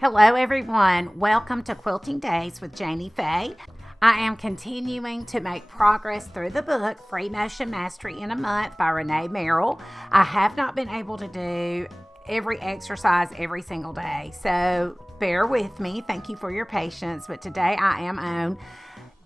Hello everyone, welcome to Quilting Days with Janie Faye. I am continuing to make progress through the book Free Motion Mastery in a Month by RaNae Merrill. I have not been able to do every exercise every single day, so bear with me. Thank you for your patience, but today I am on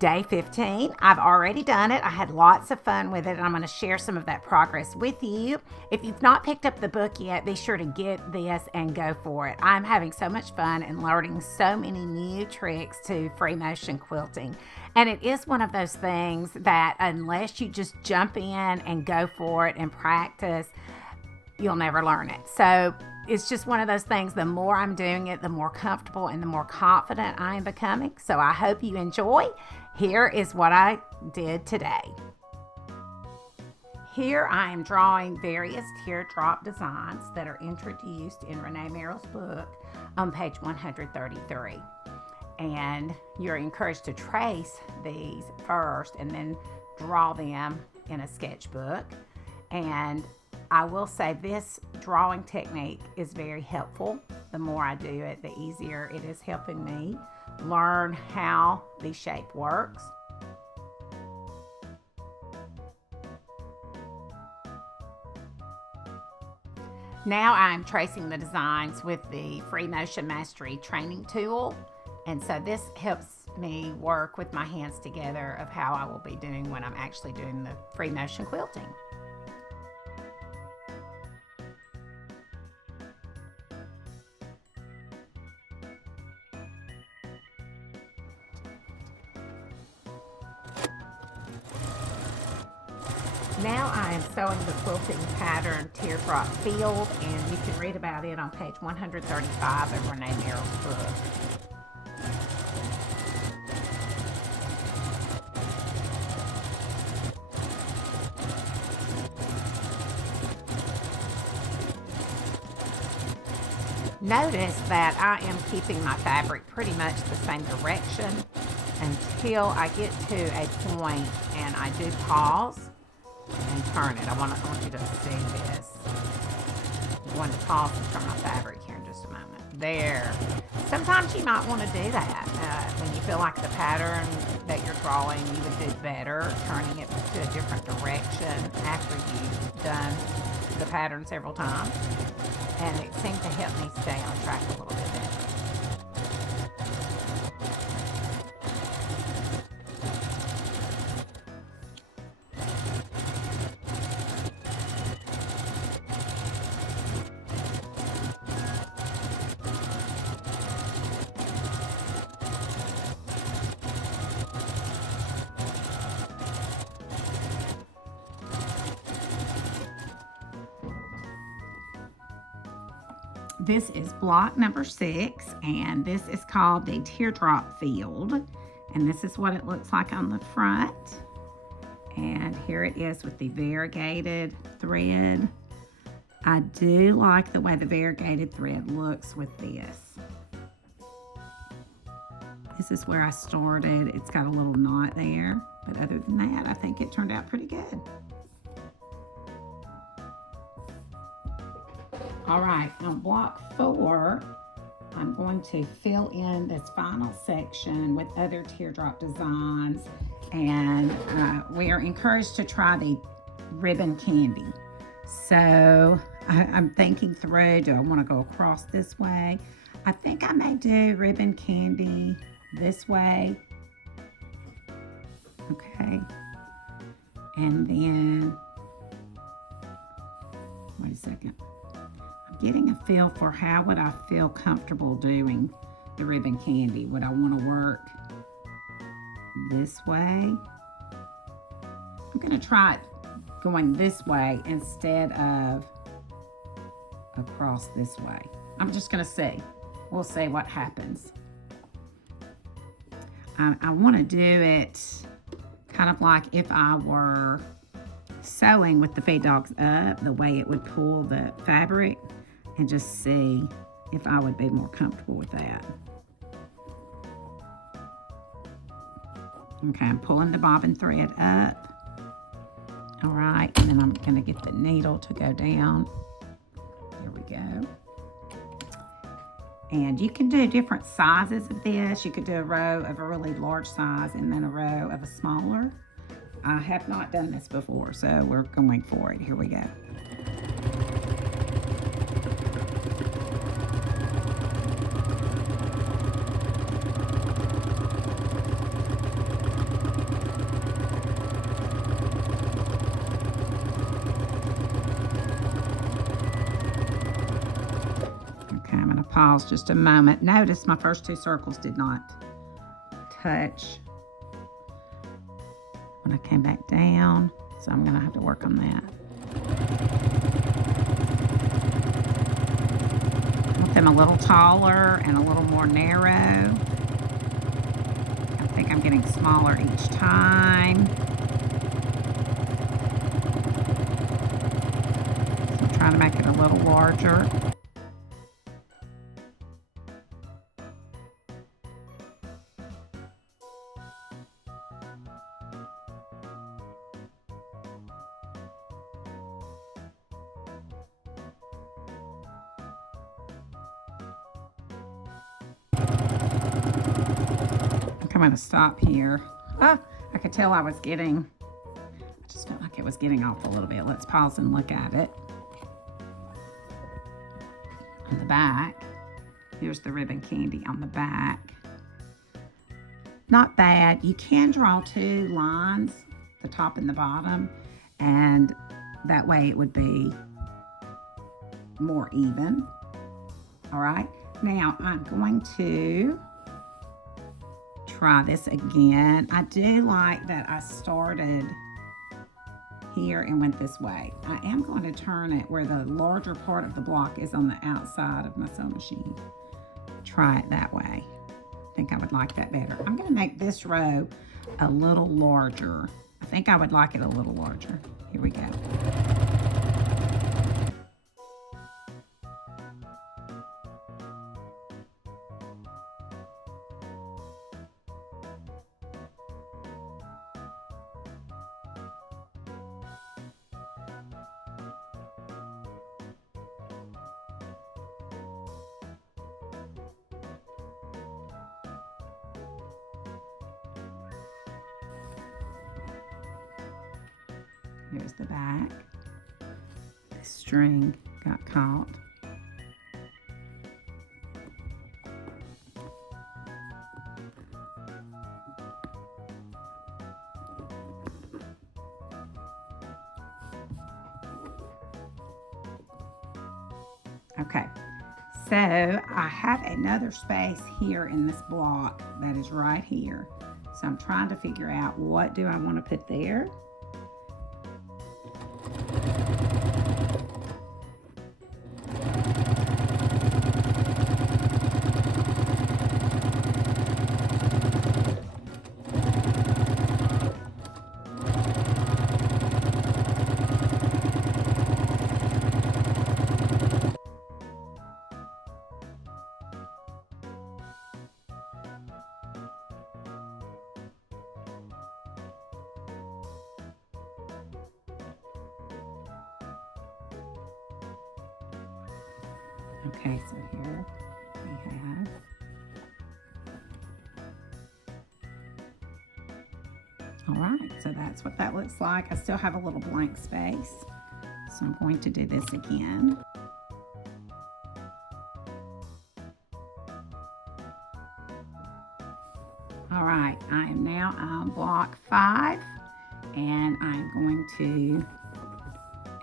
Day 15. I've already done it. I had lots of fun with it, and I'm going to share some of that progress with you. If you've not picked up the book yet, be sure to get this and go for it. I'm having so much fun and learning so many new tricks to free motion quilting. And it is one of those things that unless you just jump in and go for it and practice, you'll never learn it. So it's just one of those things. The more I'm doing it, the more comfortable and the more confident I am becoming. So I hope you enjoy. Here is what I did today. Here I am drawing various teardrop designs that are introduced in RaNae Merrill's book on page 133. And you're encouraged to trace these first and then draw them in a sketchbook. And I will say this drawing technique is very helpful. The more I do it, the easier it is helping me learn how the shape works. Now I'm tracing the designs with the Free Motion Mastery training tool, and so this helps me work with my hands together of how I will be doing when I'm actually doing the free motion quilting. Now I am sewing the quilting pattern Teardrop Field, and you can read about it on page 135 of RaNae Merrill's book. Notice that I am keeping my fabric pretty much the same direction until I get to a point and I do pause and turn it. I want you to see this. I'm going to pause and turn my fabric here in just a moment. There. Sometimes you might want to do that when you feel like the pattern that you're drawing, you would do better turning it to a different direction after you've done the pattern several times. And it seemed to help me stay on track a little bit better. This is block number 6, and this is called the Teardrop Field, and this is what it looks like on the front. And here it is with the variegated thread. I do like the way the variegated thread looks with this. This is where I started. It's got a little knot there, but other than that, I think it turned out pretty good. All right, on block 4, I'm going to fill in this final section with other teardrop designs, and we are encouraged to try the ribbon candy. So I'm thinking through, do I want to go across this way? I think I may do ribbon candy this way. Okay, and then, wait a second. Getting a feel for how would I feel comfortable doing the ribbon candy. Would I want to work this way? I'm going to try it going this way instead of across this way. I'm just going to see. We'll see what happens. I want to do it kind of like if I were sewing with the feed dogs up, the way it would pull the fabric, and just see if I would be more comfortable with that. Okay, I'm pulling the bobbin thread up. All right, and then I'm gonna get the needle to go down. Here we go. And you can do different sizes of this. You could do a row of a really large size and then a row of a smaller. I have not done this before, so we're going for it. Here we go. Okay, I'm going to pause just a moment. Notice my first 2 circles did not touch when I came back down, so I'm going to have to work on that. I want them a little taller and a little more narrow. I think I'm getting smaller each time. So I'm trying to make it a little larger. I'm going to stop here. Oh, I could tell I just felt like it was getting off a little bit. Let's pause and look at it. On the back, here's the ribbon candy on the back. Not bad. You can draw 2 lines, the top and the bottom, and that way it would be more even. All right, now I'm going to try this again. I do like that I started here and went this way. I am going to turn it where the larger part of the block is on the outside of my sewing machine. Try it that way. I think I would like that better. I'm going to make this row a little larger. I think I would like it a little larger. Here we go. Here's the back. The string got caught. Okay, so I have another space here in this block that is right here. So I'm trying to figure out what do I want to put there. Okay, so here we have all right, so that's what that looks like. I still have a little blank space, so I'm going to do this again. All right, I am now on block 5, and I'm going to,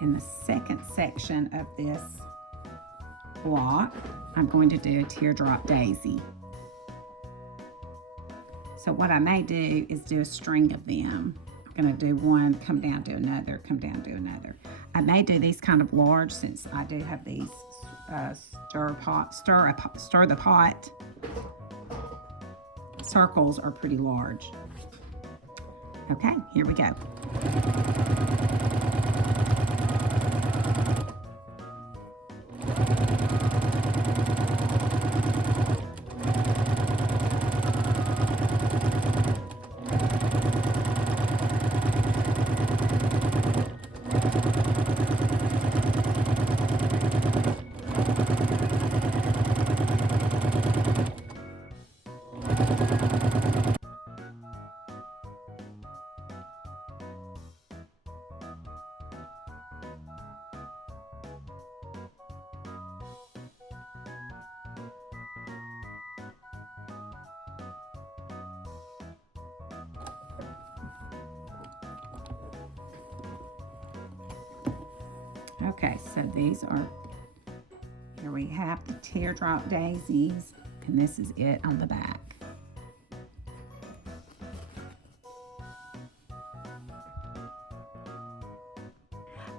in the second section of this block, I'm going to do a teardrop daisy. So what I may do is do a string of them. I'm going to do one, come down to another, come down to another. I may do these kind of large since I do have these stir the pot circles are pretty large. Okay, here we go. Okay, so these are, here we have the teardrop daisies, and this is it on the back.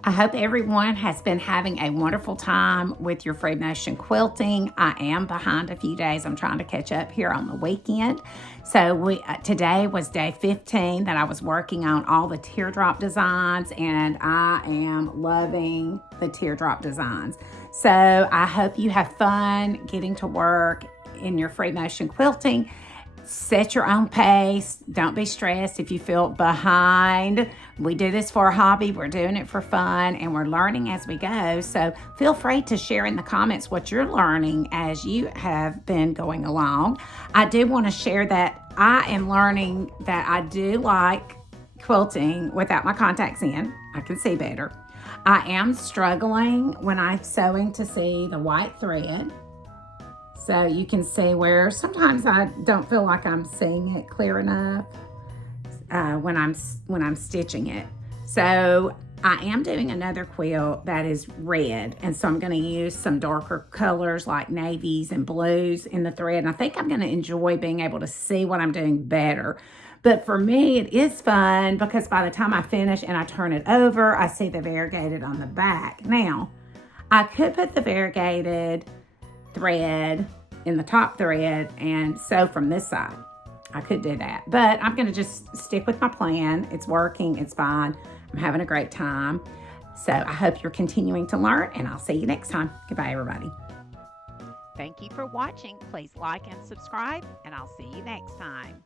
I hope everyone has been having a wonderful time with your free motion quilting. I am behind a few days. I'm trying to catch up here on the weekend. So today was day 15 that I was working on all the teardrop designs, and I am loving the teardrop designs. So I hope you have fun getting to work in your free motion quilting. Set your own pace. Don't be stressed if you feel behind. We do this for a hobby. We're doing it for fun, and we're learning as we go. So feel free to share in the comments what you're learning as you have been going along. I do want to share that I am learning that I do like quilting without my contacts in. I can see better. I am struggling when I'm sewing to see the white thread. So you can see where sometimes I don't feel like I'm seeing it clear enough when I'm stitching it. So I am doing another quilt that is red, and so I'm going to use some darker colors like navies and blues in the thread. And I think I'm going to enjoy being able to see what I'm doing better. But for me, it is fun because by the time I finish and I turn it over, I see the variegated on the back. Now, I could put the variegated thread in the top thread and sew from this side. I could do that, but I'm going to just stick with my plan. It's working. It's fine. I'm having a great time. So I hope you're continuing to learn, and I'll see you next time. Goodbye, everybody. Thank you for watching. Please like and subscribe, and I'll see you next time.